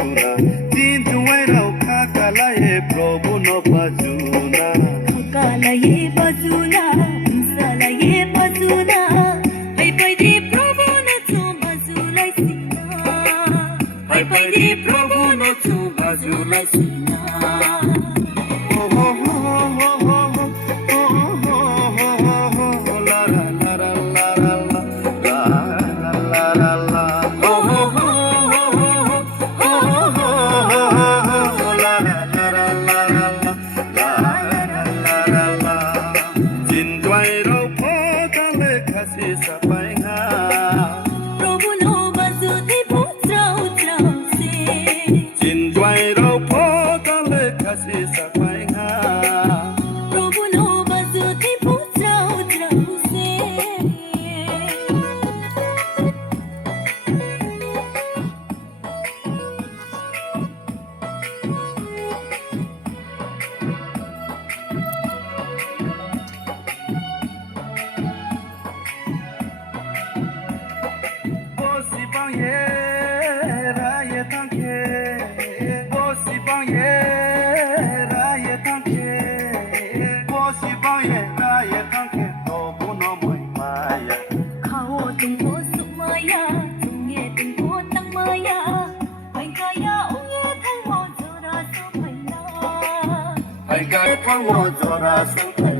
bazuna Din tuwai rau kakala ye probu no bazuna Kakala ye bazuna Sala ye bazuna Hai pai di probu no tu bazulai sina Hai pai di probu no tu bazulai sina Hãy subscribe cho kênh Ghiền Mì Gõ để không bỏ lỡ những video hấp dẫn